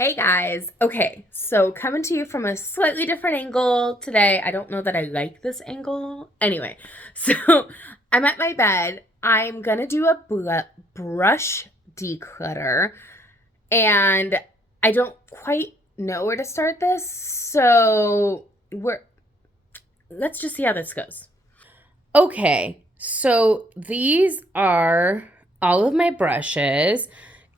Hey guys. Okay, so coming to you from a slightly different angle today. I don't know that I like this angle. Anyway, so I'm at my bed. I'm gonna do a brush declutter, and I don't quite know where to start this. So let's just see how this goes. Okay, so these are all of my brushes,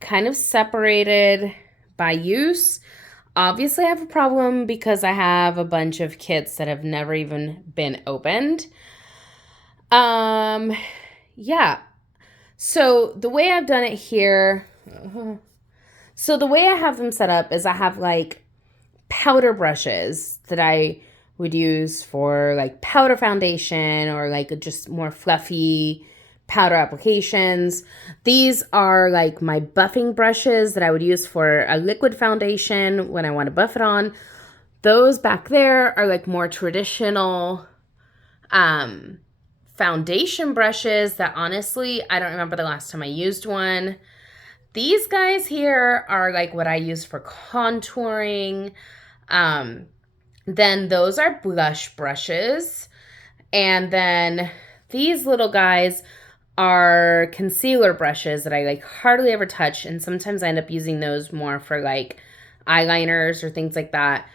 kind of separated by use. Obviously, I have a problem because I have a bunch of kits that have never even been opened. Um, yeah. So the way I've done it here, so the way I have them set up is I have like powder brushes that I would use for like powder foundation or like just more fluffy powder applications. These are like my buffing brushes that I would use for a liquid foundation when I want to buff it on. Those back there are like more traditional um, foundation brushes that honestly, I don't remember the last time I used one. These guys here are like what I use for contouring. Um, then those are blush brushes. And then these little guys are concealer brushes that I like hardly ever touch. And sometimes I end up using those more for like eyeliners or things like that.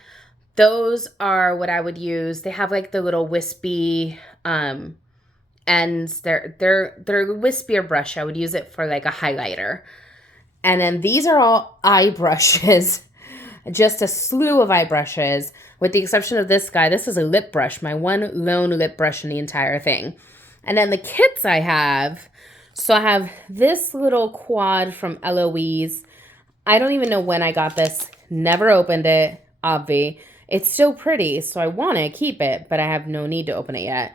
Those are what I would use. They have like the little wispy ends. They're a wispier brush. I would use it for like a highlighter. And then these are all eye brushes, just a slew of eye brushes, with the exception of this guy. This is a lip brush, my one lone lip brush in the entire thing. And then the kits I have, so I have this little quad from Eloise. I don't even know when I got this, never opened it, obvi. It's so pretty, so I want to keep it, but I have no need to open it yet.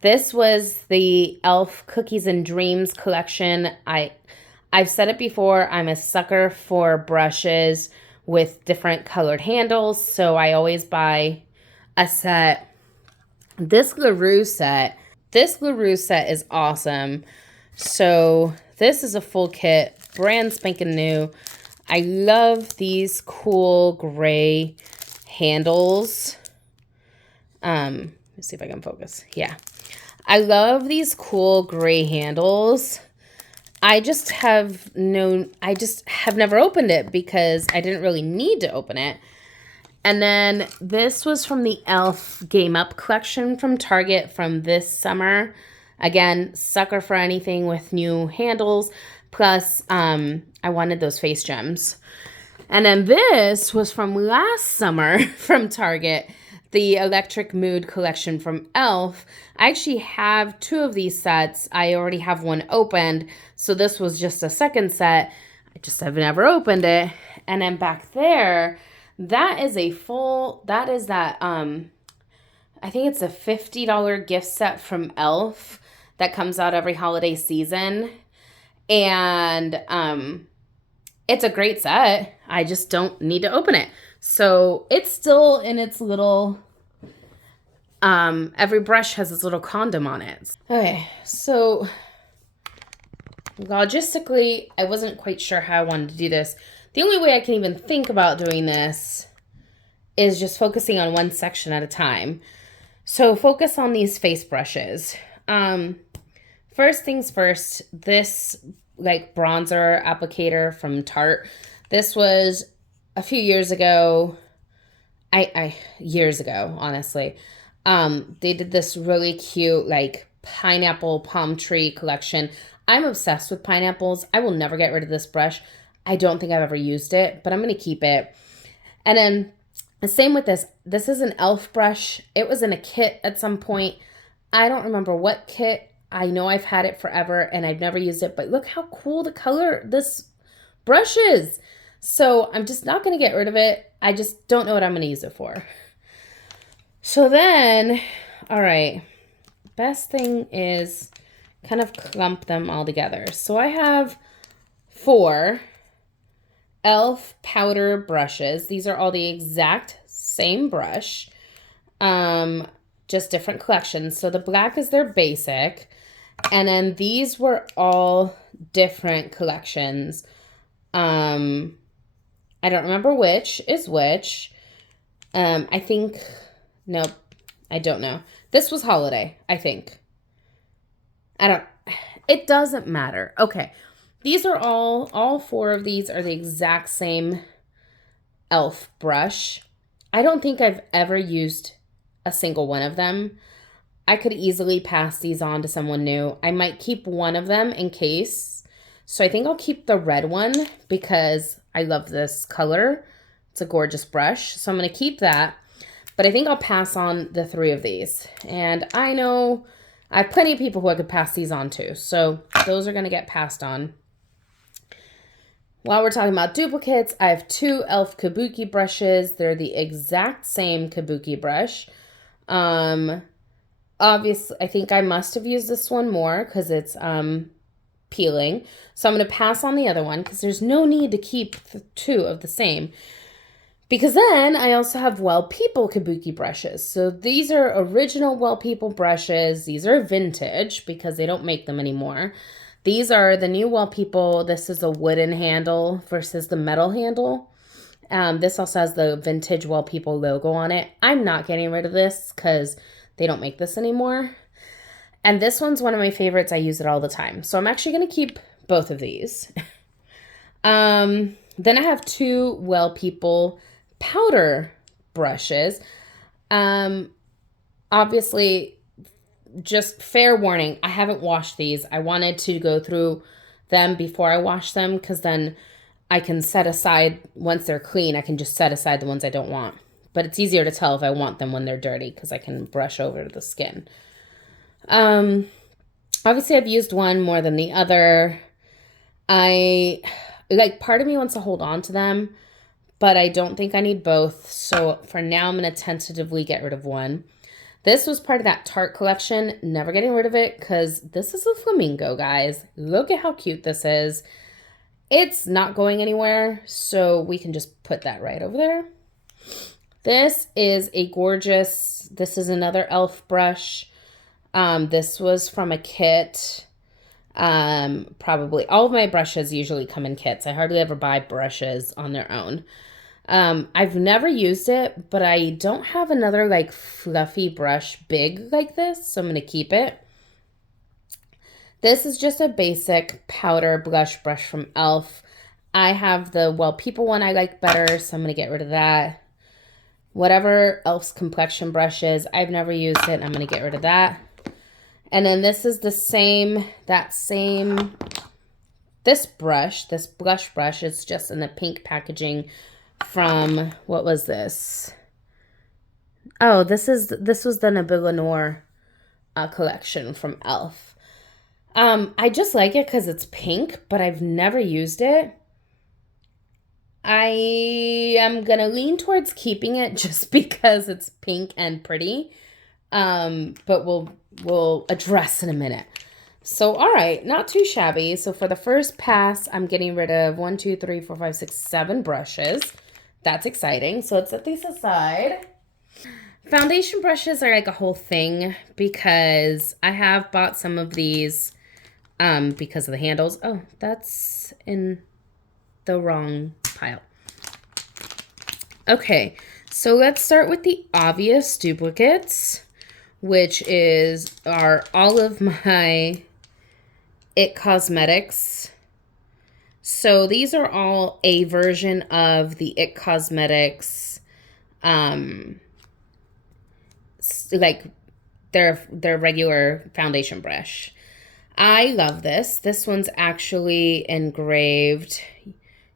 This was the Elf Cookies and Dreams collection. I've said it before, I'm a sucker for brushes with different colored handles, so I always buy a set. This LaRue set is awesome. So this is a full kit, brand spanking new. I love these cool gray handles. Let's see if I can focus. Yeah. I love these cool gray handles. I just have never opened it because I didn't really need to open it. And then this was from the Elf Game Up collection from Target from this summer. Again, sucker for anything with new handles. Plus, I wanted those face gems. And then this was from last summer from Target, the Electric Mood collection from Elf. I actually have two of these sets. I already have one opened, so this was just a second set. I just have never opened it. And then back there, that is I think it's a $50 gift set from Elf that comes out every holiday season. And it's a great set. I just don't need to open it. So it's still in its little, every brush has its little condom on it. Okay, so logistically, I wasn't quite sure how I wanted to do this. The only way I can even think about doing this is just focusing on one section at a time. So focus on these face brushes. First things first, this like bronzer applicator from Tarte. This was a few years ago. Years ago, honestly. They did this really cute like pineapple palm tree collection. I'm obsessed with pineapples. I will never get rid of this brush. I don't think I've ever used it, but I'm going to keep it. And then the same with this. This is an Elf brush. It was in a kit at some point. I don't remember what kit. I know I've had it forever and I've never used it, but look how cool the color this brush is. So I'm just not going to get rid of it. I just don't know what I'm going to use it for. So then, all right, best thing is kind of clump them all together. So I have 4 Elf powder brushes. These are all the exact same brush, just different collections. So the black is their basic. And then these were all different collections. I don't remember which is which. I think, nope, I don't know. This was holiday, I think. I don't, it doesn't matter. Okay. These are all four of these are the exact same e.l.f. brush. I don't think I've ever used a single one of them. I could easily pass these on to someone new. I might keep one of them in case. So I think I'll keep the red one because I love this color. It's a gorgeous brush. So I'm going to keep that. But I think I'll pass on the three of these. And I know I have plenty of people who I could pass these on to. So those are going to get passed on. While we're talking about duplicates, I have two e.l.f. Kabuki brushes. They're the exact same Kabuki brush. Obviously, I think I must have used this one more because it's peeling. So I'm going to pass on the other one because there's no need to keep two of the same. Because then I also have Well People Kabuki brushes. So these are original Well People brushes. These are vintage because they don't make them anymore. These are the new Well People. This is a wooden handle versus the metal handle. This also has the vintage Well People logo on it. I'm not getting rid of this because they don't make this anymore. And this one's one of my favorites. I use it all the time. So I'm actually going to keep both of these. Then I have two Well People powder brushes. Obviously, just fair warning, I haven't washed these. I wanted to go through them before I wash them because then I can set aside, once they're clean, I can just set aside the ones I don't want. But it's easier to tell if I want them when they're dirty because I can brush over the skin. Obviously, I've used one more than the other. Part of me wants to hold on to them, but I don't think I need both. So for now, I'm going to tentatively get rid of one. This was part of that Tarte collection. Never getting rid of it because this is a flamingo, guys. Look at how cute this is. It's not going anywhere, so we can just put that right over there. This is a gorgeous, this is another e.l.f. brush. This was from a kit. Probably all of my brushes usually come in kits. I hardly ever buy brushes on their own. I've never used it, but I don't have another like fluffy brush big like this, so I'm going to keep it. This is just a basic powder blush brush from e.l.f. I have the Well People one I like better, so I'm going to get rid of that. Whatever e.l.f.'s complexion brush is, I've never used it, and I'm going to get rid of that. And then this is the same, this brush, this blush brush, is just in the pink packaging from, what was this? Oh, this was the Nabila Noir collection from e.l.f. I just like it because it's pink, but I've never used it. I am going to lean towards keeping it just because it's pink and pretty. But we'll address in a minute. So, all right, not too shabby. So for the first pass, I'm getting rid of 1, 2, 3, 4, 5, 6, 7 brushes. That's exciting. So let's set these aside. Foundation brushes are like a whole thing because I have bought some of these because of the handles. Oh, that's in the wrong pile. Okay, so let's start with the obvious duplicates, which are all of my IT Cosmetics. So these are all a version of the IT Cosmetics, like their regular foundation brush. I love this. This one's actually engraved,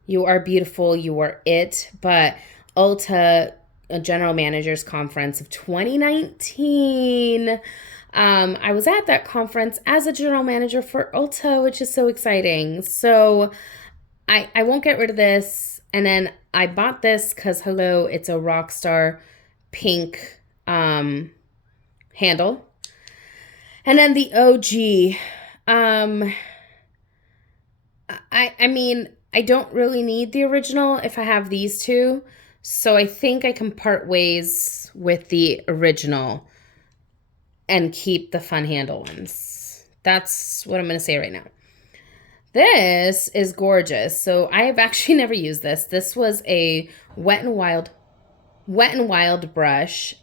"You are beautiful, you are it," but Ulta General Managers Conference of 2019. I was at that conference as a general manager for Ulta, which is so exciting. So I won't get rid of this. And then I bought this because, hello, it's a Rockstar pink handle. And then the OG. I mean, I don't really need the original if I have these two. So I think I can part ways with the original and keep the fun handle ones. That's what I'm going to say right now. This is gorgeous. So I have actually never used this. This was a Wet and Wild brush.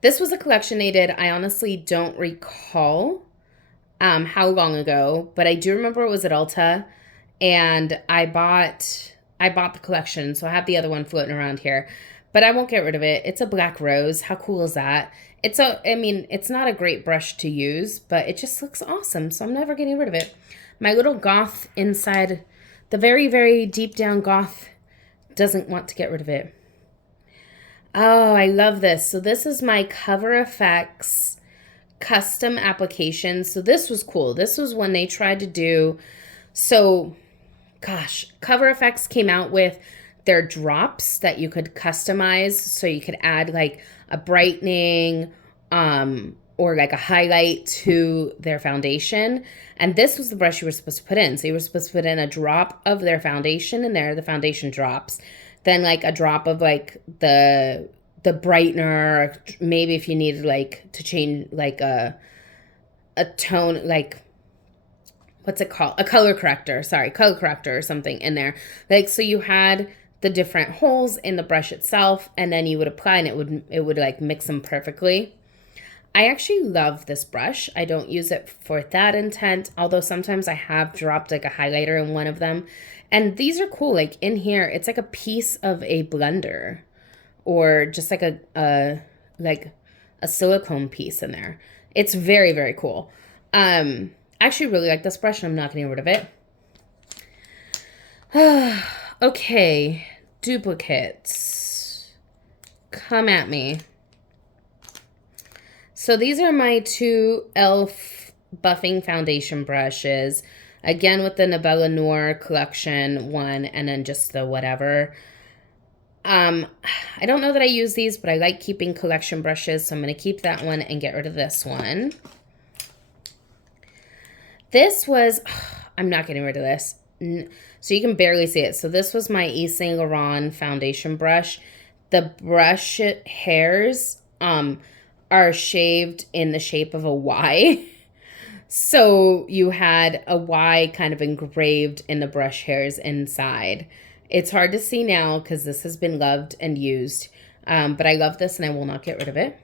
This was a collection they did. I honestly don't recall how long ago, but I do remember it was at Ulta, and I bought the collection, so I have the other one floating around here. But I won't get rid of it. It's a black rose. How cool is that? I mean, it's not a great brush to use, but it just looks awesome, so I'm never getting rid of it. My little goth inside, the very, very deep down goth, doesn't want to get rid of it. Oh, I love this. So this is my Cover FX custom application. So this was cool. This was when they tried to do, so gosh, Cover FX came out with their drops that you could customize. So you could add like a brightening or like a highlight to their foundation. And this was the brush you were supposed to put in. So you were supposed to put in a drop of their foundation in there, the foundation drops. Then like a drop of like the brightener, maybe if you needed like to change like a tone, like what's it called? A color corrector. Sorry, color corrector or something in there. Like so you had the different holes in the brush itself, and then you would apply and it would like mix them perfectly. I actually love this brush. I don't use it for that intent, although sometimes I have dropped like a highlighter in one of them. And these are cool. Like in here, it's like a piece of a blender or just like a silicone piece in there. It's very, very cool. I actually really like this brush and I'm not getting rid of it. Okay, duplicates. Come at me. So these are my two e.l.f. buffing foundation brushes. Again, with the Novella Noir collection one, and then just the whatever. I don't know that I use these, but I like keeping collection brushes, so I'm going to keep that one and get rid of this one. This was, I'm not getting rid of this. So you can barely see it. So this was my Yves Saint Laurent foundation brush. The brush hairs are shaved in the shape of a Y. So you had a Y kind of engraved in the brush hairs inside. It's hard to see now because this has been loved and used. But I love this and I will not get rid of it.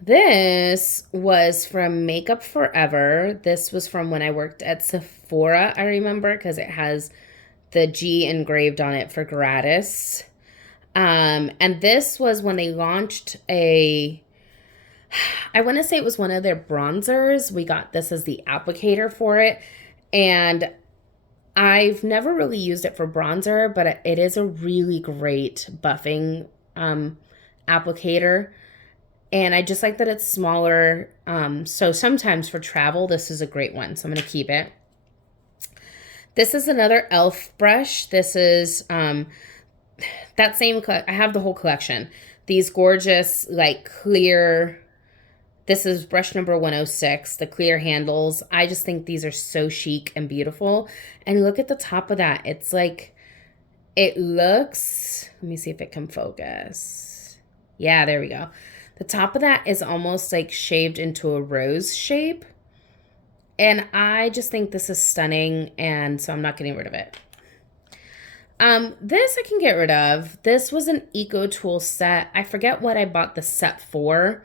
This was from Makeup Forever. This was from when I worked at Sephora, I remember, because it has the G engraved on it for gratis. And this was when they launched I want to say it was one of their bronzers. We got this as the applicator for it. And I've never really used it for bronzer, but it is a really great buffing applicator. And I just like that it's smaller. So sometimes for travel, this is a great one. So I'm going to keep it. This is another e.l.f. brush. This is that same, I have the whole collection. These gorgeous, like clear, this is brush number 106, the clear handles. I just think these are so chic and beautiful. And look at the top of that. It's like, it looks, let me see if it can focus. Yeah, there we go. The top of that is almost like shaved into a rose shape. And I just think this is stunning. And so I'm not getting rid of it. This I can get rid of. This was an Eco Tool set. I forget what I bought the set for.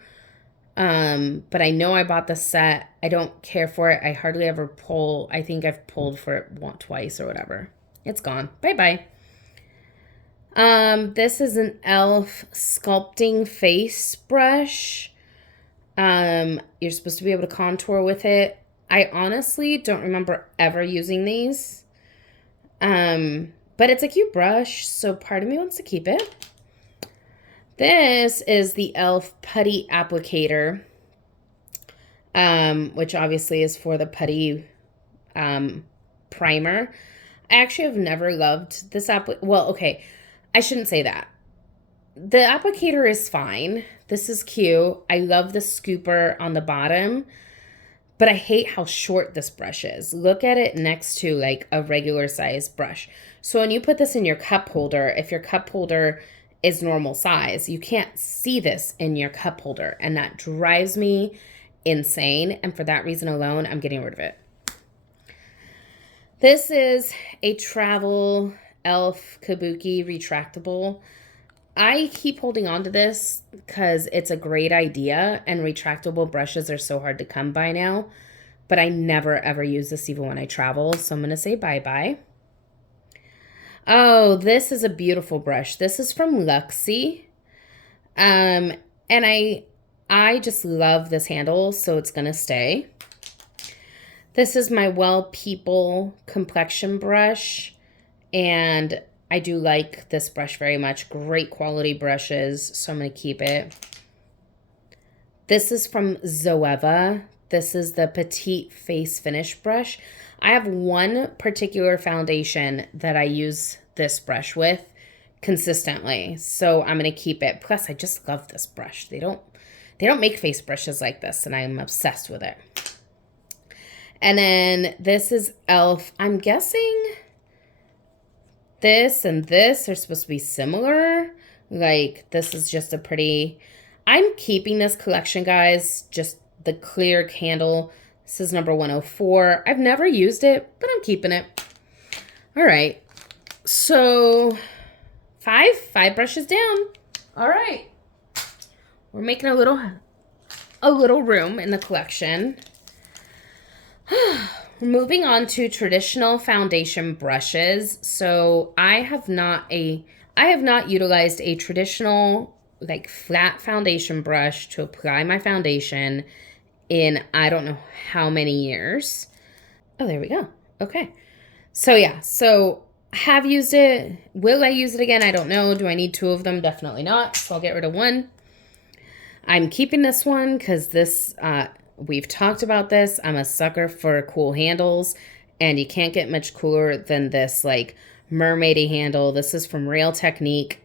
But I know I bought the set. I don't care for it. I hardly ever pull. I think I've pulled for it twice or whatever. It's gone. Bye-bye. This is an e.l.f. sculpting face brush. You're supposed to be able to contour with it. I honestly don't remember ever using these. But it's a cute brush, so part of me wants to keep it. This is the e.l.f. Putty Applicator, which obviously is for the putty primer. I actually have never loved this well, okay, I shouldn't say that. The applicator is fine. This is cute. I love the scooper on the bottom, but I hate how short this brush is. Look at it next to like a regular size brush. So when you put this in your cup holder, if your cup holder is normal size, you can't see this in your cup holder. And that drives me insane. And for that reason alone, I'm getting rid of it. This is a travel elf kabuki retractable. I keep holding on to this because it's a great idea, and retractable brushes are so hard to come by now, but I never ever use this even when I travel, so I'm going to say bye-bye. Oh, this is a beautiful brush. This is from Luxie. And I just love this handle, so it's going to stay. This is my Well People complexion brush, and I do like this brush very much. Great quality brushes, so I'm going to keep it. This is from Zoeva. This is the Petite Face Finish brush. I have one particular foundation that I use this brush with consistently, so I'm going to keep it. Plus, I just love this brush. They don't make face brushes like this, and I'm obsessed with it. And then this is e.l.f. I'm guessing this and this are supposed to be similar. Like, this is just a pretty... I'm keeping this collection, guys. Just the clear candle. This is number 104. I've never used it, but I'm keeping it. All right. So, five brushes down. All right. We're making a little room in the collection. Moving on to traditional foundation brushes. So I have not utilized a traditional like flat foundation brush to apply my foundation in I don't know how many years. Oh, there we go. Okay. So yeah, so I have used it. Will I use it again? I don't know. Do I need two of them? Definitely not. So I'll get rid of one. I'm keeping this one because this, we've talked about this. I'm a sucker for cool handles, and you can't get much cooler than this like mermaidy handle. This is from Real Technique.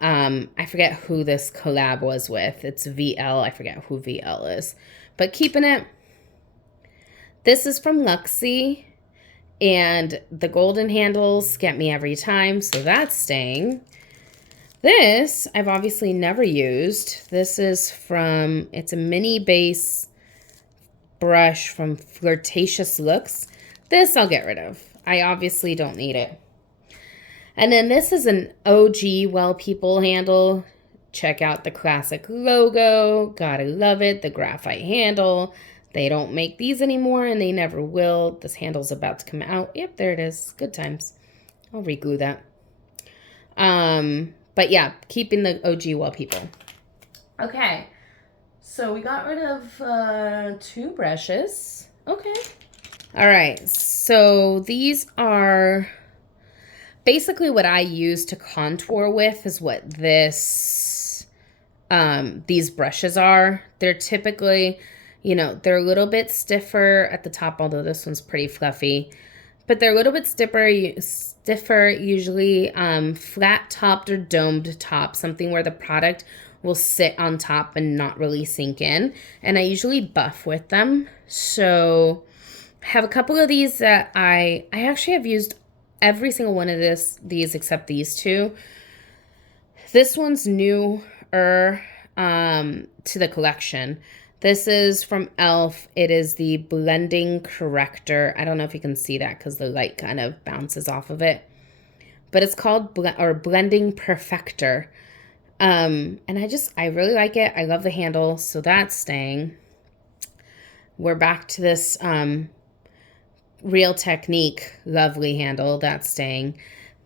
I forget who this collab was with. It's VL. I forget who VL is, but keeping it. This is from Luxie, and the golden handles get me every time, so that's staying. This, I've obviously never used. This is from, it's a mini base brush from Flirtatious Looks. This I'll get rid of. I obviously don't need it. And then this is an OG Well People handle. Check out the classic logo. Gotta love it. The graphite handle. They don't make these anymore, and they never will. This handle's about to come out. Yep, there it is. Good times. I'll re-glue that. But yeah, keeping the OG Well People. Okay, so we got rid of 2 brushes. Okay. All right, so these are basically what I use to contour with is what these brushes are. They're typically, you know, they're a little bit stiffer at the top, although this one's pretty fluffy. But they're a little bit stiffer, usually flat topped or domed top, something where the product will sit on top and not really sink in. And I usually buff with them. So I have a couple of these that I actually have used every single one of these except these 2. This one's newer to the collection. This is from e.l.f. It is the Blending Corrector. I don't know if you can see that because the light kind of bounces off of it. But it's called Blending Perfector. And I really like it. I love the handle, so that's staying. We're back to this Real Technique lovely handle. That's staying.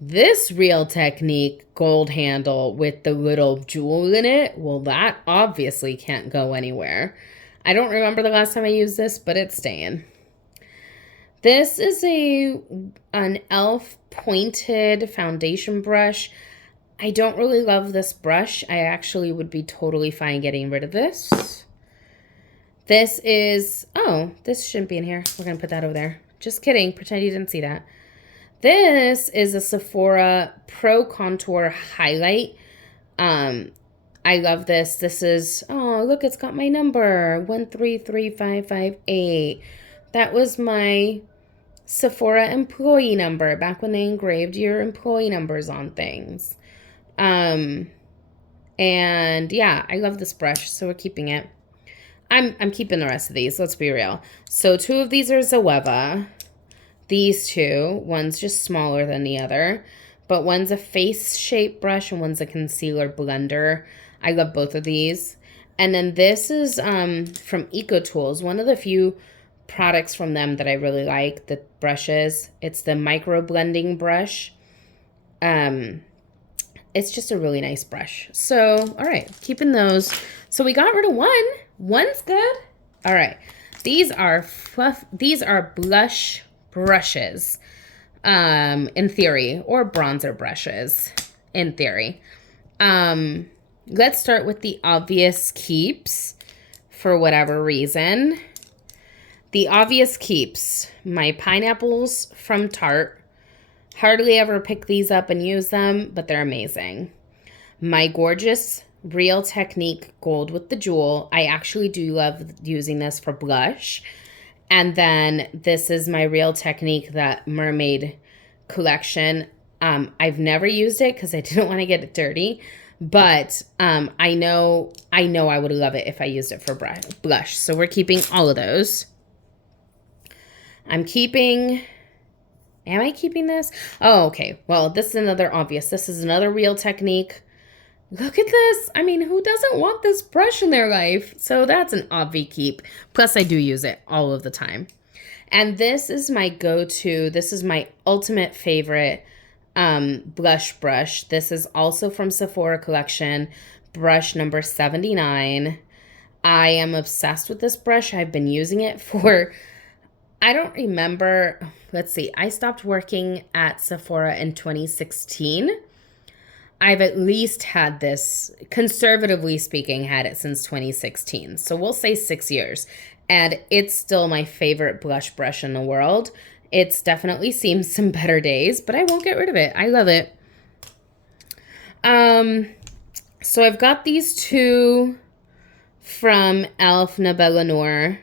This Real Technique gold handle with the little jewel in it, well, that obviously can't go anywhere. I don't remember the last time I used this, but it's staying. This is an e.l.f. pointed foundation brush. I don't really love this brush. I actually would be totally fine getting rid of this. This is, oh, this shouldn't be in here. We're going to put that over there. Just kidding. Pretend you didn't see that. This is a Sephora Pro Contour Highlight. I love this. This is, oh, look, it's got my number, 133558. That was my Sephora employee number back when they engraved your employee numbers on things. And yeah, I love this brush, so we're keeping it. I'm keeping the rest of these, let's be real. So 2 of these are Zoeva. these two. One's just smaller than the other, but one's a face shape brush and one's a concealer blender. I love both of these. And then this is from EcoTools, one of the few products from them that I really like, the brushes. It's the micro blending brush. It's just a really nice brush. So, all right, keeping those. So we got rid of one. One's good. All right. These are blush brushes, in theory, or bronzer brushes, in theory. Let's start with the obvious keeps, for whatever reason. The obvious keeps, my pineapples from Tarte. Hardly ever pick these up and use them, but they're amazing. My gorgeous Real Technique Gold with the Jewel. I actually do love using this for blush. And then this is my Real Technique, that Mermaid collection. I've never used it because I didn't want to get it dirty. But I know I would love it if I used it for blush. So we're keeping all of those. Am I keeping this? Oh, okay. Well, this is another obvious. This is another Real Technique. Look at this. I mean, who doesn't want this brush in their life? So that's an obvi keep. Plus, I do use it all of the time. And this is my go-to. This is my ultimate favorite blush brush. This is also from Sephora collection, brush number 79. I am obsessed with this brush. I've been using it for, I don't remember. Let's see. I stopped working at Sephora in 2016. I've at least had this, conservatively speaking, had it since 2016. So we'll say 6 years. And it's still my favorite blush brush in the world. It's definitely seen some better days, but I won't get rid of it. I love it. So I've got these two from e.l.f. Nabella Noir.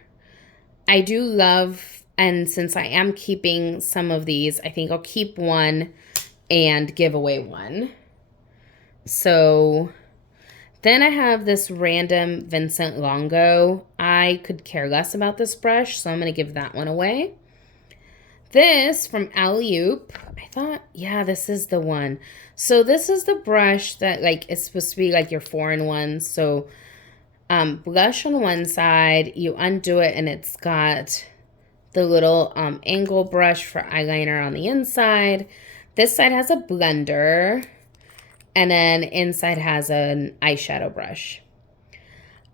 I do love, and since I am keeping some of these, I think I'll keep one and give away one. So then I have this random Vincent Longo. I could care less about this brush, so I'm going to give that one away. This from Alley-Oop. I thought, yeah, this is the one. So this is the brush that, like, it's supposed to be like your 4-in-1. So blush on one side, you undo it, and it's got the little angle brush for eyeliner on the inside. This side has a blender. And then inside has an eyeshadow brush.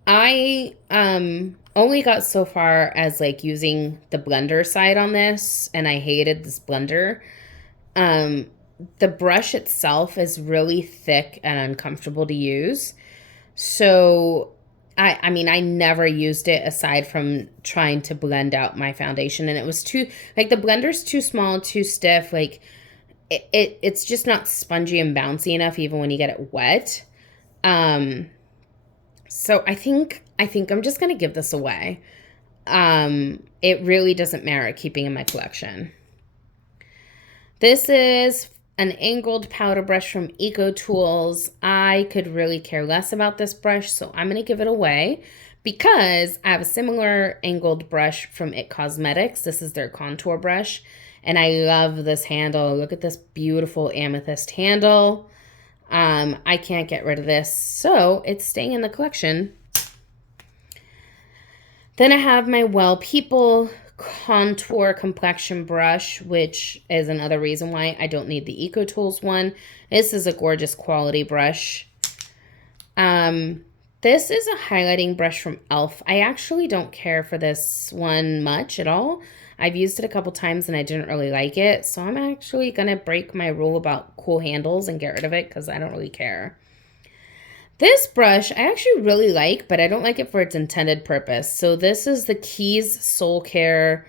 I only got so far as like using the blender side on this, and I hated this blender. The brush itself is really thick and uncomfortable to use. So I mean, I never used it aside from trying to blend out my foundation, and it was too, like, the blender's too small, too stiff, like it's just not spongy and bouncy enough even when you get it wet. So I think I'm just going to give this away. It really doesn't merit keeping in my collection. This is an angled powder brush from EcoTools. I could really care less about this brush, so I'm going to give it away because I have a similar angled brush from IT Cosmetics. This is their contour brush. And I love this handle. Look at this beautiful amethyst handle. I can't get rid of this, so it's staying in the collection. Then I have my Well People contour complexion brush, which is another reason why I don't need the EcoTools one. This is a gorgeous quality brush. This is a highlighting brush from e.l.f. I actually don't care for this one much at all. I've used it a couple times and I didn't really like it. So I'm actually going to break my rule about cool handles and get rid of it because I don't really care. This brush I actually really like, but I don't like it for its intended purpose. So this is the Keys Soul Care.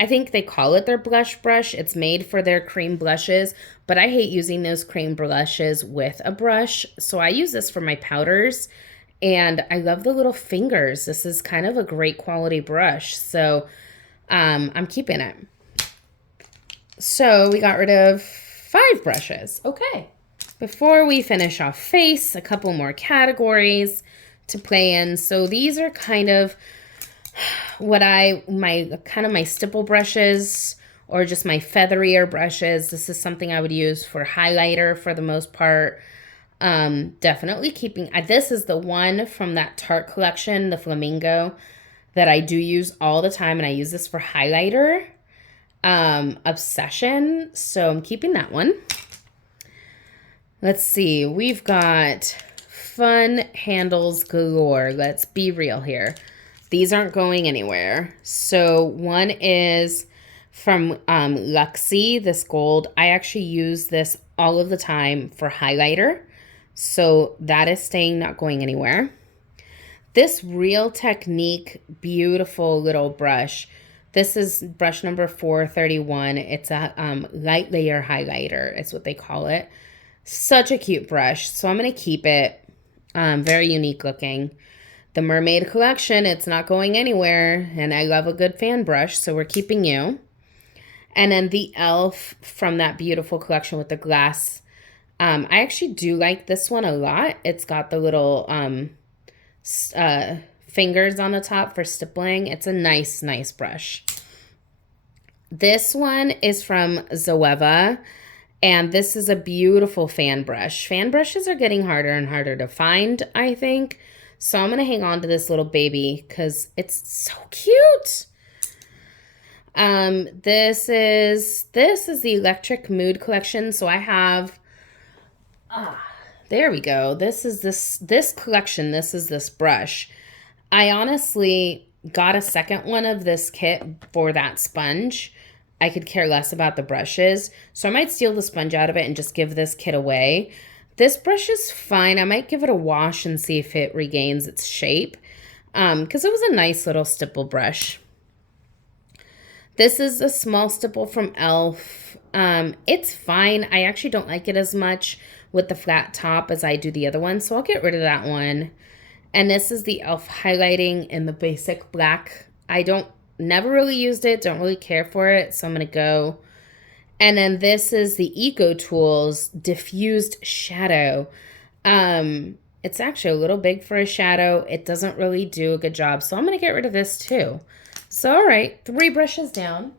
I think they call it their blush brush. It's made for their cream blushes, but I hate using those cream blushes with a brush. So I use this for my powders, and I love the little fingers. This is kind of a great quality brush. So I'm keeping it. So we got rid of 5 brushes. Okay. Before we finish off face, a couple more categories to play in. So these are kind of what my stipple brushes, or just my featherier brushes. This is something I would use for highlighter for the most part. Definitely keeping, this is the one from that Tarte collection, the Flamingo, that I do use all the time, and I use this for highlighter. Obsession. So I'm keeping that one. Let's see. We've got fun handles galore. Let's be real here. These aren't going anywhere. So one is from Luxie, this gold. I actually use this all of the time for highlighter. So that is staying, not going anywhere. This Real Technique beautiful little brush. This is brush number 431. It's a light layer highlighter is what they call it. Such a cute brush. So I'm going to keep it. Very unique looking. The Mermaid collection, it's not going anywhere. And I love a good fan brush, so we're keeping you. And then the e.l.f. from that beautiful collection with the glass. I actually do like this one a lot. It's got the little fingers on the top for stippling. It's a nice brush. This one is from Zoeva, and this is a beautiful fan brush. Fan brushes are getting harder and harder to find, I think. So I'm going to hang on to this little baby because it's so cute. This is the Electric Mood collection. So I have, there we go. This is this collection. This is this brush. I honestly got a second one of this kit for that sponge. I could care less about the brushes. So I might steal the sponge out of it and just give this kit away. This brush is fine. I might give it a wash and see if it regains its shape. Because it was a nice little stipple brush. This is a small stipple from e.l.f. It's fine. I actually don't like it as much with the flat top as I do the other one. So I'll get rid of that one. And this is the e.l.f. highlighting in the basic black. Never really used it. Don't really care for it. So I'm going to go. And then this is the Eco Tools Diffused Shadow. It's actually a little big for a shadow. It doesn't really do a good job. So I'm going to get rid of this too. So, all right, 3 brushes down.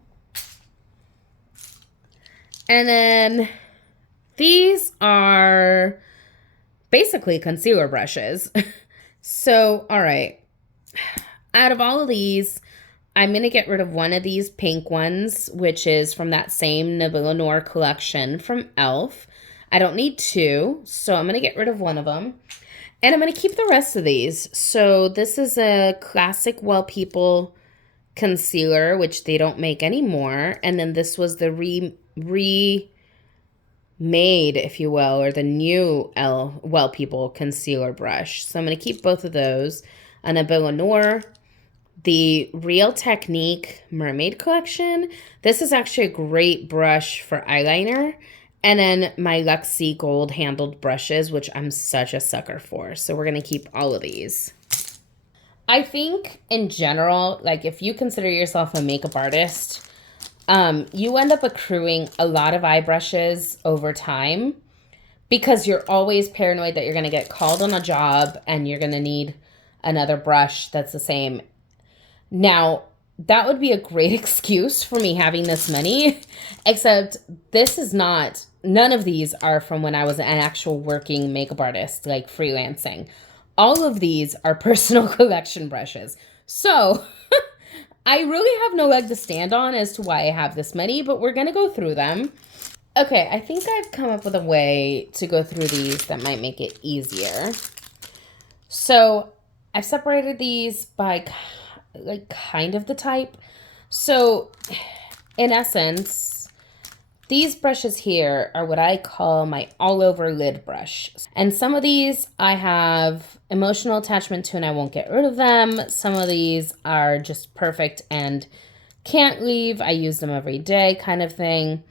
And then these are basically concealer brushes. So, all right, out of all of these, I'm going to get rid of one of these pink ones, which is from that same Nabila Noir collection from e.l.f. I don't need 2, so I'm going to get rid of one of them. And I'm going to keep the rest of these. So this is a classic Well People concealer, which they don't make anymore. And then this was the remade, if you will, or the new Well People concealer brush. So I'm going to keep both of those. A Nabila Noir, the Real Technique Mermaid collection. This is actually a great brush for eyeliner. And then my Luxie gold handled brushes, which I'm such a sucker for. So we're going to keep all of these. I think in general, like if you consider yourself a makeup artist, you end up accruing a lot of eye brushes over time because you're always paranoid that you're going to get called on a job and you're going to need another brush that's the same. Now, that would be a great excuse for me having this many, except this is not, none of these are from when I was an actual working makeup artist, like freelancing. All of these are personal collection brushes. So I really have no leg to stand on as to why I have this many, but we're going to go through them. Okay, I think I've come up with a way to go through these that might make it easier. So I've separated these by like kind of the type. So in essence, these brushes here are what I call my all over lid brush. And some of these I have emotional attachment to and I won't get rid of them. Some of these are just perfect and can't leave. I use them every day kind of thing.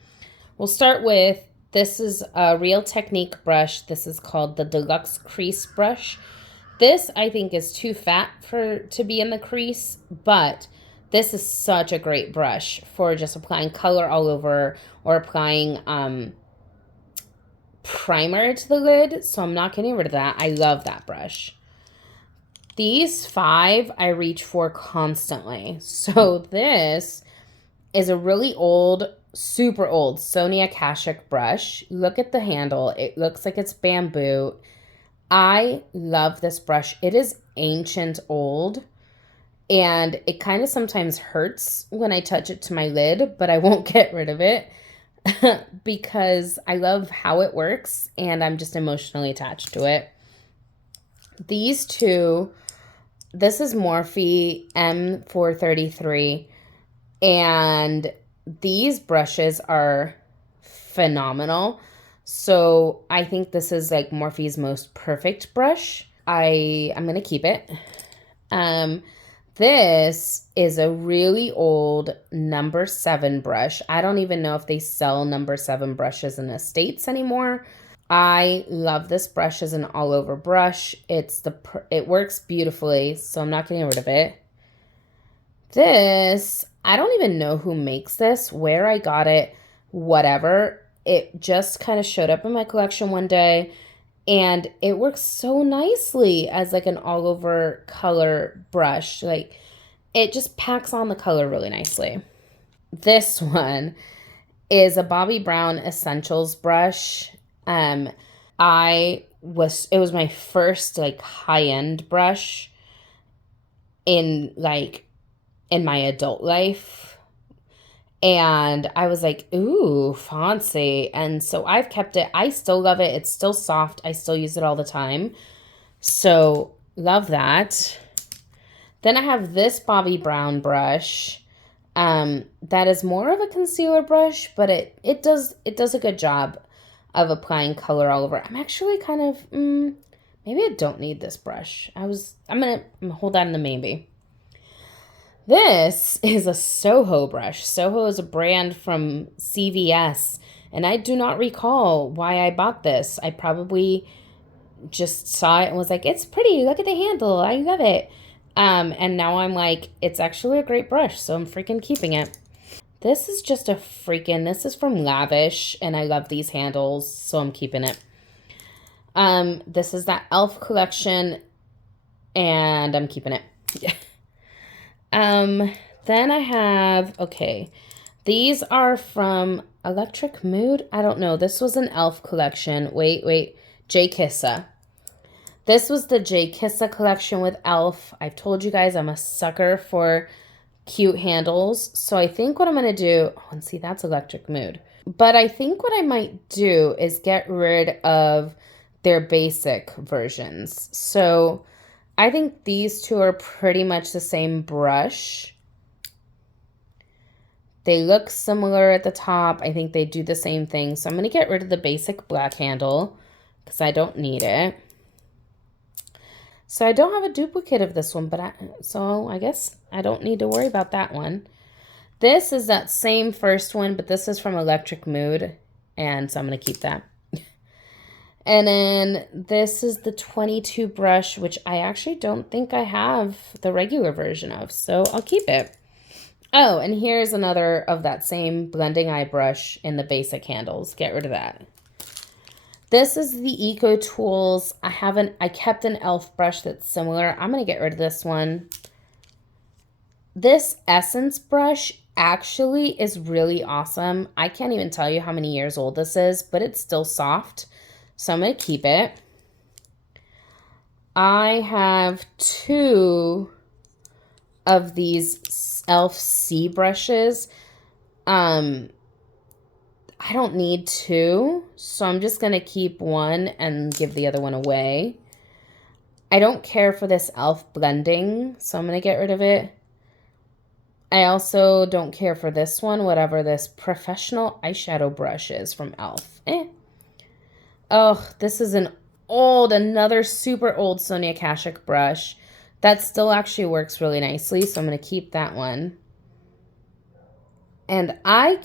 We'll start with, this is a Real Technique brush. This is called the Deluxe Crease Brush. This I think is too fat to be in the crease, but this is such a great brush for just applying color all over or applying primer to the lid. So I'm not getting rid of that. I love that brush. These 5 I reach for constantly. So this is a really old, super old Sony Akashic brush. Look at the handle. It looks like it's bamboo. I love this brush. It is ancient old, and it kind of sometimes hurts when I touch it to my lid, but I won't get rid of it because I love how it works and I'm just emotionally attached to it. These two, this is Morphe M433, and these brushes are phenomenal. So I think this is like Morphe's most perfect brush. I'm going to keep it. This is a really old number 7 brush. I don't even know if they sell number 7 brushes in the States anymore. I love this brush as an all-over brush. It works beautifully, so I'm not getting rid of it. This, I don't even know who makes this, where I got it, whatever. It just kind of showed up in my collection one day, and it works so nicely as like an all-over color brush. Like, it just packs on the color really nicely. This one is a Bobbi Brown Essentials brush. It was my first like high-end brush in my adult life. And I was like, ooh, fancy. And so I've kept it. I still love it. It's still soft. I still use it all the time. So love that. Then I have this Bobbi Brown brush. That is more of a concealer brush, but it does a good job of applying color all over. I'm actually kind of, maybe I don't need this brush. I'm going to hold that in the maybe. This is a Soho brush. Soho is a brand from CVS, and I do not recall why I bought this. I probably just saw it and was like, it's pretty. Look at the handle. I love it. And now I'm like, it's actually a great brush, so I'm freaking keeping it. This is just this is from Lavish, and I love these handles, so I'm keeping it. This is that e.l.f. collection, and I'm keeping it. Then I have, these are from Electric Mood. I don't know. This was an e.l.f. collection. Wait. J Kissa. This was the J Kissa collection with e.l.f. I've told you guys I'm a sucker for cute handles. So I think what I'm going to do, and see, that's Electric Mood. But I think what I might do is get rid of their basic versions. So I think these two are pretty much the same brush. They look similar at the top. I think they do the same thing. So I'm going to get rid of the basic black handle because I don't need it. So I don't have a duplicate of this one, so I guess I don't need to worry about that one. This is that same first one, but this is from Electric Mood, and so I'm going to keep that. And then this is the 22 brush, which I actually don't think I have the regular version of, so I'll keep it. Oh, and here's another of that same blending eye brush in the basic handles. Get rid of that. This is the Eco Tools. I kept an e.l.f. brush that's similar. I'm going to get rid of this one. This Essence brush actually is really awesome. I can't even tell you how many years old this is, but it's still soft. So I'm going to keep it. I have 2 of these e.l.f. C brushes. I don't need 2, so I'm just going to keep one and give the other one away. I don't care for this e.l.f. blending, so I'm going to get rid of it. I also don't care for this one, whatever this professional eyeshadow brush is from e.l.f. Oh, this is another super old Sony Akashic brush that still actually works really nicely, so I'm going to keep that one. And I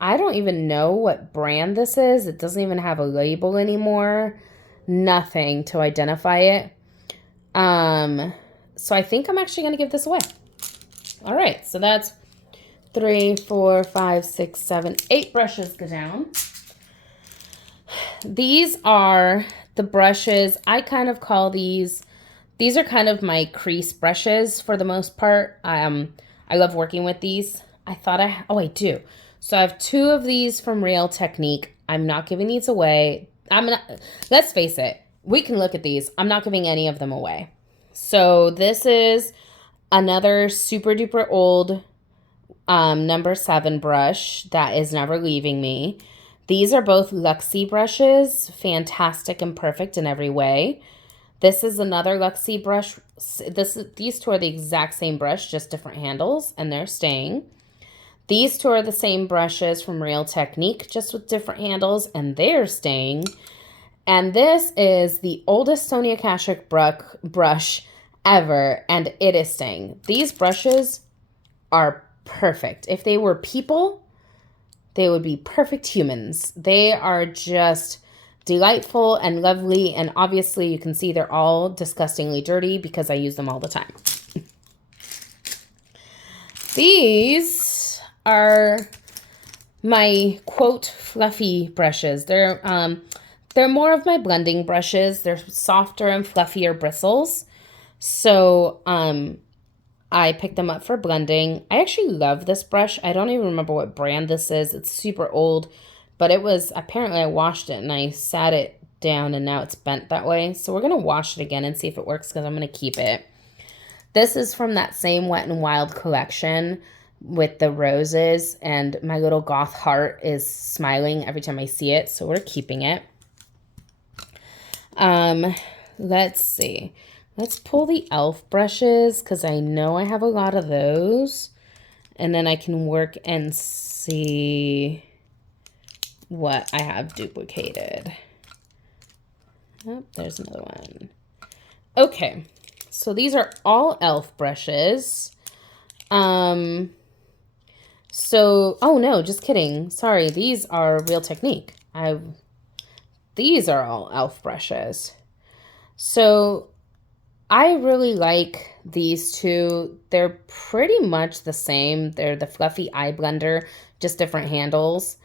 don't even know what brand this is. It doesn't even have a label anymore. Nothing to identify it. So I think I'm actually going to give this away. All right, so that's 3, 4, 5, 6, 7, 8 brushes go down. These are the brushes. I kind of call these are kind of my crease brushes for the most part. I love working with these. Oh, I do. So I have 2 of these from Real Technique. I'm not giving these away. Let's face it, we can look at these. I'm not giving any of them away. So this is another super duper old number 7 brush that is never leaving me. These are both Luxie brushes, fantastic and perfect in every way. This is another Luxie brush. These 2 are the exact same brush, just different handles, and they're staying. These 2 are the same brushes from Real Technique, just with different handles, and they're staying. And this is the oldest Sonia Kashuk brush ever, and it is staying. These brushes are perfect. If they were people, they would be perfect humans. They are just delightful and lovely, and obviously you can see they're all disgustingly dirty because I use them all the time. These are my quote fluffy brushes. They're more of my blending brushes. They're softer and fluffier bristles. So I picked them up for blending. I actually love this brush. I don't even remember what brand this is. It's super old, but it was, apparently I washed it and I sat it down and now it's bent that way. So we're going to wash it again and see if it works because I'm going to keep it. This is from that same Wet n Wild collection with the roses, and my little goth heart is smiling every time I see it, so we're keeping it. Let's see. Let's pull the e.l.f. brushes because I know I have a lot of those. And then I can work and see what I have duplicated. Oh, there's another one. Okay, so these are all e.l.f. brushes. Oh no, just kidding. Sorry, these are Real Technique. These are all e.l.f. brushes. So I really like these 2. They're pretty much the same. They're the fluffy eye blender, just different handles.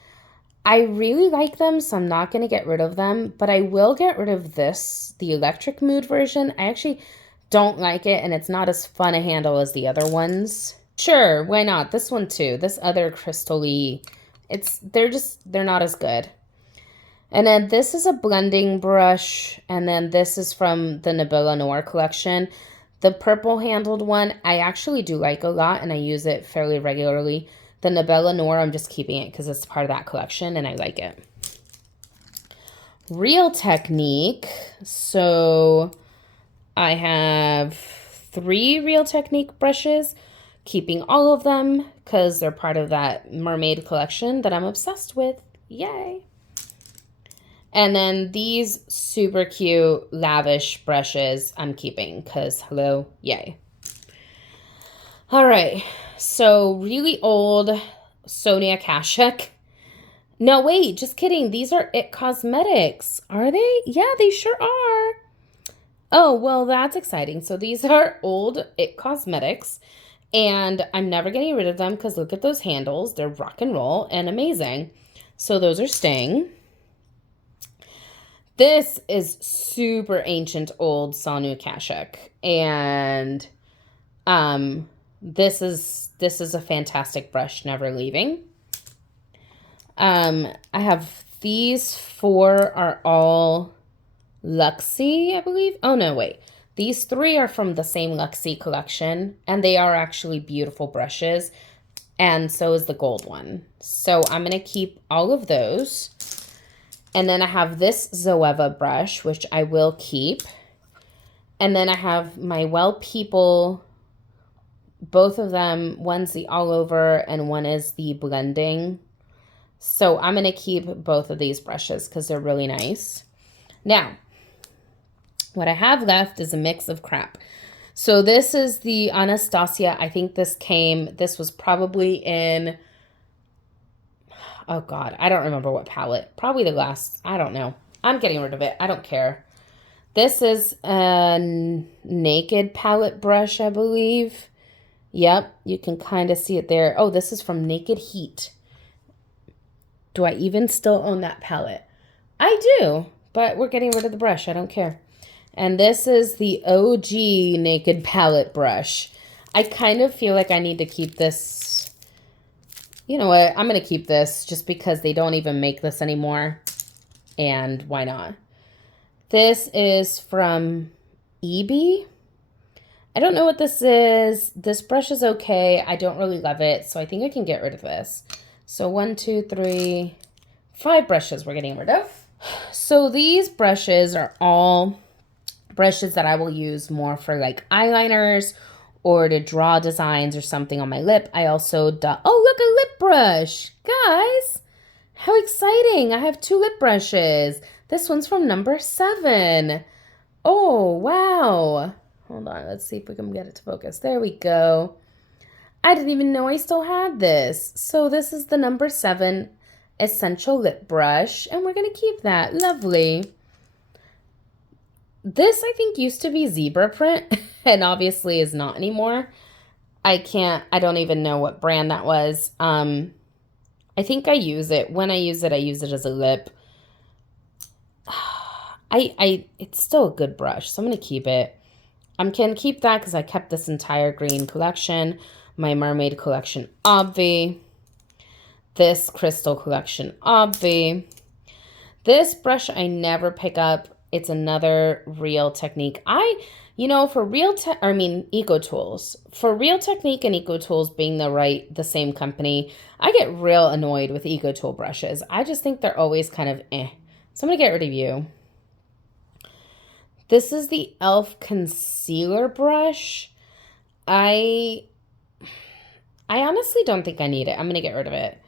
I really like them, so I'm not going to get rid of them, but I will get rid of this, the electric mood version. I actually don't like it, and it's not as fun a handle as the other ones. Sure, why not? This one too. This other crystal-y, they're not as good. And then this is a blending brush, and then this is from the Nebula Noir collection. The purple-handled one, I actually do like a lot, and I use it fairly regularly. The Nebula Noir, I'm just keeping it because it's part of that collection, and I like it. Real Technique, so I have 3 Real Technique brushes, keeping all of them because they're part of that mermaid collection that I'm obsessed with. Yay! And then these super cute lavish brushes I'm keeping because hello, yay. All right, so really old Sonia Kashuk. No, wait, just kidding. These are IT Cosmetics. Are they? Yeah, they sure are. Oh, well, that's exciting. So these are old IT Cosmetics, and I'm never getting rid of them because look at those handles. They're rock and roll and amazing. So those are staying. This is super ancient old Sonia Kashuk, and this is a fantastic brush, never leaving. I have these 4 are all Luxie, I believe. Oh no, wait. These 3 are from the same Luxie collection, and they are actually beautiful brushes, and so is the gold one. So I'm going to keep all of those. And then I have this Zoeva brush, which I will keep. And then I have my Well People, both of them. One's the all over and one is the blending. So I'm going to keep both of these brushes because they're really nice. Now, what I have left is a mix of crap. So this is the Anastasia. I think this was probably in... Oh, God, I don't remember what palette. Probably the last, I don't know. I'm getting rid of it. I don't care. This is a Naked palette brush, I believe. Yep, you can kind of see it there. Oh, this is from Naked Heat. Do I even still own that palette? I do, but we're getting rid of the brush. I don't care. And this is the OG Naked palette brush. I kind of feel like I need to keep this You know what? I'm going to keep this just because they don't even make this anymore. And why not? This is from EB. I don't know what this is. This brush is okay. I don't really love it, so I think I can get rid of this. So 1, 2, 3, 5 brushes we're getting rid of. So these brushes are all brushes that I will use more for like eyeliners or to draw designs or something on my lip. I also do, oh, look, a lip brush. Guys, how exciting. I have 2 lip brushes. This one's from number 7. Oh, wow. Hold on, let's see if we can get it to focus. There we go. I didn't even know I still had this. So this is the number 7 Essential Lip Brush, and we're going to keep that. Lovely. This, I think, used to be zebra print, and obviously is not anymore. I don't even know what brand that was. I think I use it. When I use it as a lip. It's still a good brush, so I'm going to keep it. I'm going to keep that because I kept this entire green collection. My mermaid collection, obvi. This crystal collection, obvi. This brush I never pick up. It's another Real Technique. For Eco Tools. For Real Technique and Eco Tools being the same company, I get real annoyed with Eco Tool brushes. I just think they're always kind of eh. So I'm going to get rid of you. This is the e.l.f. concealer brush. I honestly don't think I need it. I'm going to get rid of it.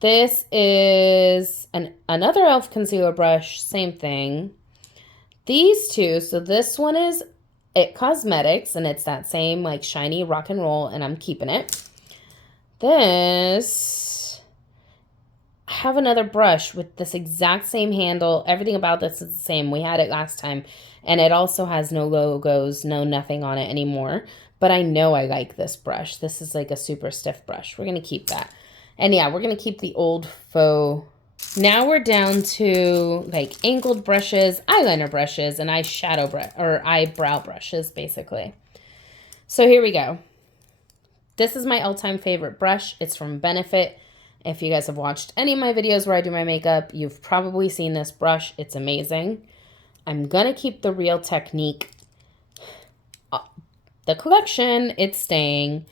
This is another e.l.f. concealer brush. Same thing. These two. So this one is It Cosmetics, and it's that same like shiny rock and roll, and I'm keeping it. This, I have another brush with this exact same handle. Everything about this is the same. We had it last time, and it also has no logos, no nothing on it anymore. But I know I like this brush. This is like a super stiff brush. We're going to keep that. And yeah, we're going to keep the old faux. Now we're down to like angled brushes, eyeliner brushes, and eyebrow brushes, basically. So here we go. This is my all-time favorite brush. It's from Benefit. If you guys have watched any of my videos where I do my makeup, you've probably seen this brush. It's amazing. I'm going to keep the Real Technique. The collection, it's staying.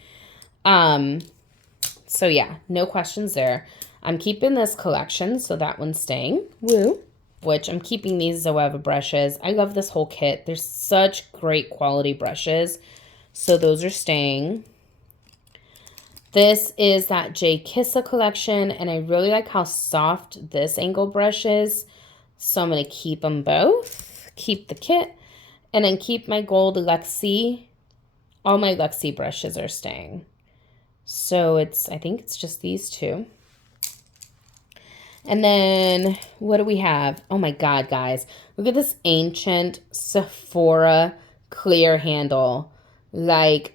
So yeah, no questions there. I'm keeping this collection, so that one's staying. Woo. Which I'm keeping these Zoeva brushes. I love this whole kit. There's such great quality brushes. So those are staying. This is that J. Kissa collection, and I really like how soft this angle brush is. So I'm going to keep them both. Keep the kit. And then keep my gold Luxie. All my Luxie brushes are staying. So I think it's just these 2. And then what do we have? Oh my God, guys. Look at this ancient Sephora clear handle. Like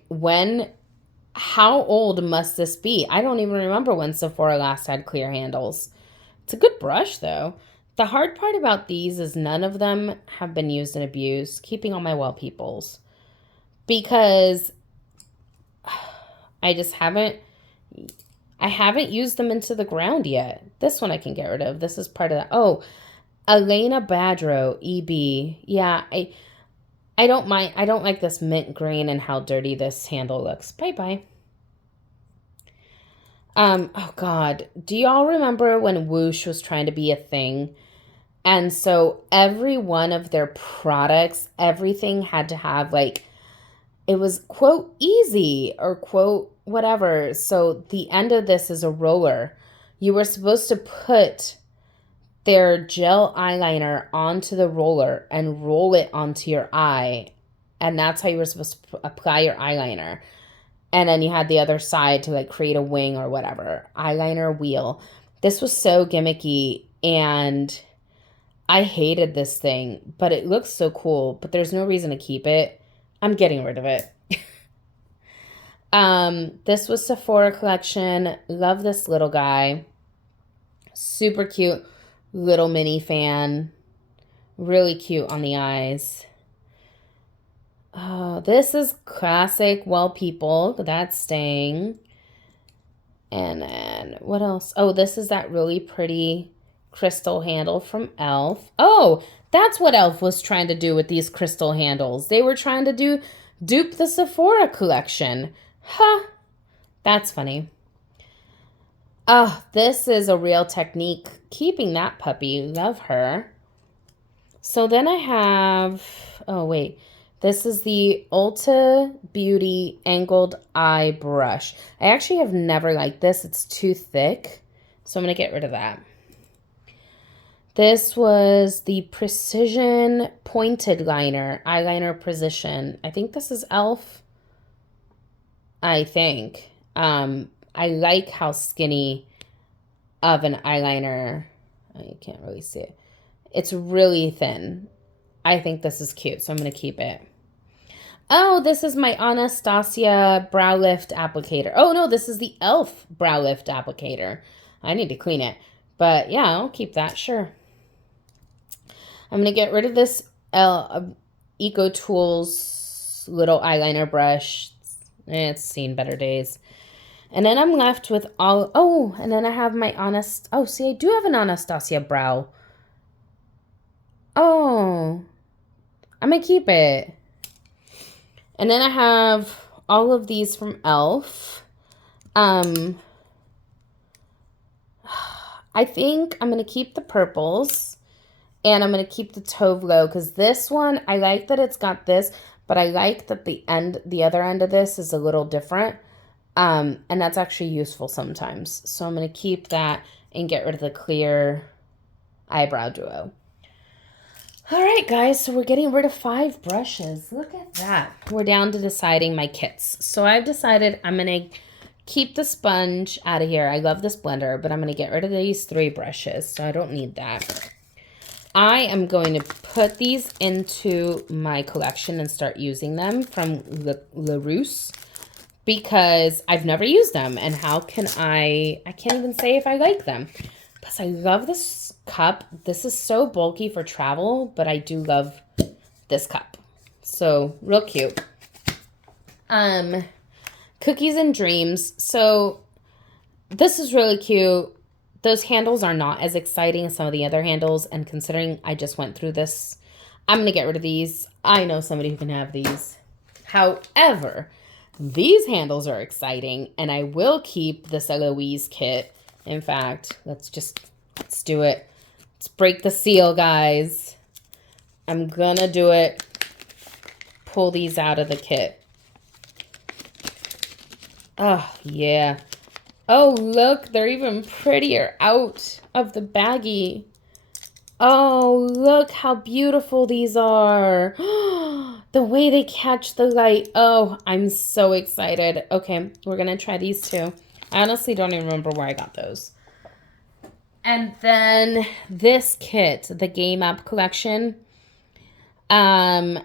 how old must this be? I don't even remember when Sephora last had clear handles. It's a good brush though. The hard part about these is none of them have been used and abused. Keeping all my well peoples. Because I haven't used them into the ground yet. This one I can get rid of. This is part of that. Oh, Elena Badro, EB. Yeah, I don't mind. I don't like this mint green and how dirty this handle looks. Bye-bye. Oh God. Do y'all remember when Whoosh was trying to be a thing? And so every one of their products, everything had to have like, it was quote easy or quote whatever. So the end of this is a roller. You were supposed to put their gel eyeliner onto the roller and roll it onto your eye. And that's how you were supposed to apply your eyeliner. And then you had the other side to like create a wing or whatever. Eyeliner wheel. This was so gimmicky and I hated this thing, but it looks so cool, but there's no reason to keep it. I'm getting rid of it. This was Sephora collection. Love this little guy. Super cute little mini fan. Really cute on the eyes. Oh, this is classic Well People. That's staying. And then what else? Oh, this is that really pretty crystal handle from e.l.f. Oh, that's what e.l.f. was trying to do with these crystal handles. They were trying to dupe the Sephora collection. Huh. That's funny. Oh, this is a real technique. Keeping that puppy. Love her. So then I have, oh wait, this is the Ulta Beauty Angled Eye Brush. I actually have never liked this. It's too thick. So I'm going to get rid of that. This was the Precision Pointed Liner, Eyeliner Precision. I think this is e.l.f. I think. I like how skinny of an eyeliner. You can't really see it. It's really thin. I think this is cute, so I'm going to keep it. Oh, this is my Anastasia Brow Lift Applicator. Oh, no, this is the e.l.f. Brow Lift Applicator. I need to clean it. But, yeah, I'll keep that, sure. I'm going to get rid of this Eco Tools little eyeliner brush. It's seen better days. And then I'm left with all... Oh, and then I have my Oh, see, I do have an Anastasia brow. Oh, I'm going to keep it. And then I have all of these from e.l.f. I think I'm going to keep the purples. And I'm going to keep the Tauve Low because this one, I like that it's got this, but I like that the other end of this is a little different. And that's actually useful sometimes. So I'm going to keep that and get rid of the clear eyebrow duo. All right, guys, so we're getting rid of 5 brushes. Look at that. We're down to deciding my kits. So I've decided I'm going to keep the sponge out of here. I love this blender, but I'm going to get rid of these 3 brushes, so I don't need that. I am going to put these into my collection and start using them from LaRousse because I've never used them. And how can I can't even say if I like them. Plus, I love this cup. This is so bulky for travel, but I do love this cup. So, real cute. Cookies and Dreams. So, this is really cute. Those handles are not as exciting as some of the other handles, and considering I just went through this, I'm going to get rid of these. I know somebody who can have these. However, these handles are exciting, and I will keep this Eloise kit. In fact, let's do it. Let's break the seal, guys. I'm going to do it. Pull these out of the kit. Oh, yeah. Oh, look, they're even prettier out of the baggie. Oh, look how beautiful these are. The way they catch the light. Oh, I'm so excited. Okay, we're going to try these too. I honestly don't even remember where I got those. And then this kit, the Game Up collection. I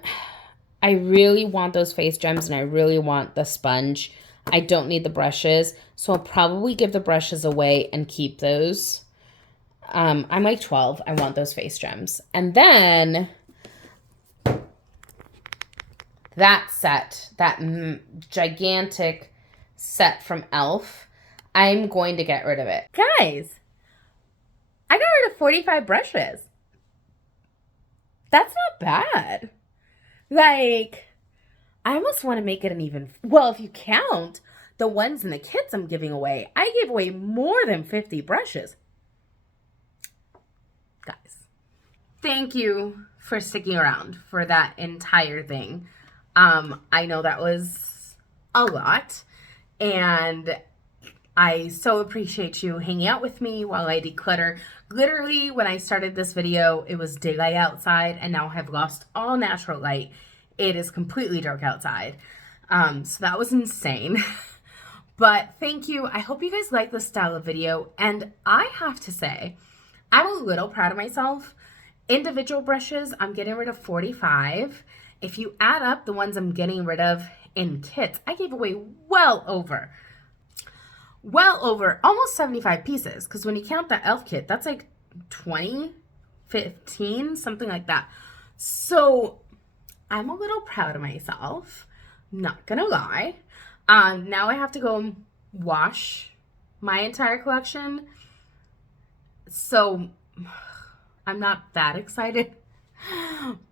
really want those face gems and I really want the sponge. I don't need the brushes, so I'll probably give the brushes away and keep those. I'm like 12. I want those face gems. And then that set, that gigantic set from e.l.f., I'm going to get rid of it. Guys, I got rid of 45 brushes. That's not bad. Like, I almost want to make it an even... Well, if you count the ones in the kits I'm giving away, I gave away more than 50 brushes. Guys, thank you for sticking around for that entire thing. I know that was a lot, and I so appreciate you hanging out with me while I declutter. Literally, when I started this video, it was daylight outside, and now I've lost all natural light. It is completely dark outside. So that was insane. But thank you. I hope you guys like this style of video. And I have to say, I'm a little proud of myself. Individual brushes, I'm getting rid of 45. If you add up the ones I'm getting rid of in kits, I gave away well over almost 75 pieces. Because when you count that e.l.f. kit, that's like 20, 15, something like that. So I'm a little proud of myself, not gonna lie. Now I have to go wash my entire collection. So I'm not that excited.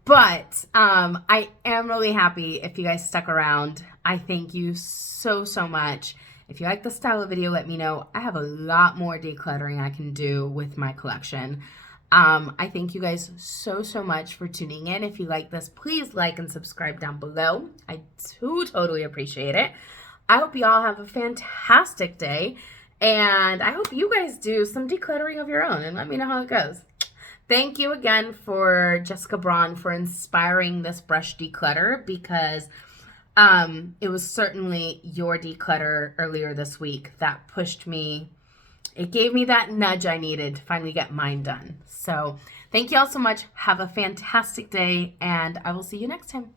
But I am really happy if you guys stuck around. I thank you so, so much. If you like the style of video, let me know. I have a lot more decluttering I can do with my collection. I thank you guys so, so much for tuning in. If you like this, please like and subscribe down below. I totally appreciate it. I hope you all have a fantastic day. And I hope you guys do some decluttering of your own and let me know how it goes. Thank you again for Jessica Braun for inspiring this brush declutter, because it was certainly your declutter earlier this week that pushed me. It gave me that nudge I needed to finally get mine done. So thank you all so much. Have a fantastic day, and I will see you next time.